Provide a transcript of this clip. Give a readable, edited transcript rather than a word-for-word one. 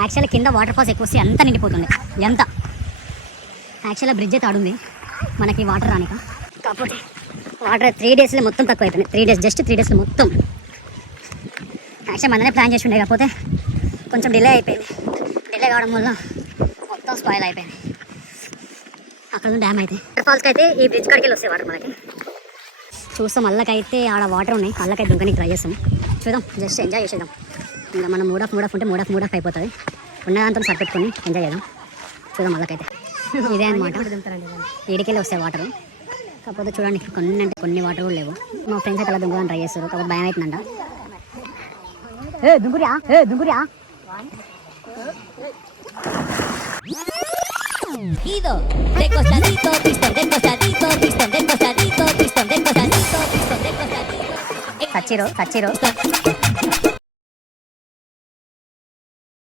యాక్చువల్గా కింద water falls ఎక్కువ వస్తే ఎంత నిండిపోతుంది, ఎంత యాక్చువల్గా బ్రిడ్జ్ అయితే ఆడుంది మనకి వాటర్ రానిక. కాకపోతే వాటర్ 3 డేస్లో మొత్తం తక్కువ అయిపోయింది. 3 డేస్, జస్ట్ 3 డేస్లో మొత్తం. యాక్చువల్ మననే ప్లాన్ చేసి ఉండే, కాకపోతే కొంచెం డిలే అయిపోయింది. డిలే కావడం వల్ల మొత్తం స్పాయిల్ అయిపోయింది. అక్కడ ఉన్న డ్యామ్ అయితే వాటర్ ఫాల్స్కి అయితే ఈ బ్రిడ్జ్ కాడికి వెళ్ళి వస్తాయి వాటర్ మనకి. చూస్తాం అల్లకైతే ఆడ వాటర్ ఉన్నాయి, అల్లకైతే దుంకనికి ట్రై చేస్తాం. చూద్దాం, జస్ట్ ఎంజాయ్ చేసేద్దాం. ఇంకా మనం మూడ్ ఆఫ్ ఉంటే మూడ్ ఆఫ్ అయిపోతుంది. ఉన్నదాంతో సరిపెట్టుకొని ఎంజాయ్ చేద్దాం. చూద్దాం అల్లకైతే ఇదే అనమాట. ఏడికెళ్ళి వస్తాయి వాటర్. కాకపోతే చూడండి కొన్ని అంటే కొన్ని వాటర్ కూడా లేవు. మా ఫ్రెండ్స్ అయితే అలా దుంగని ట్రై చేస్తారు, కాకపోతే భయం అవుతుందంట. దుంగురియా de costadito, pistón de costadito, pistón de costadito, pistón de costadito, pistón de costadito. Sachiro.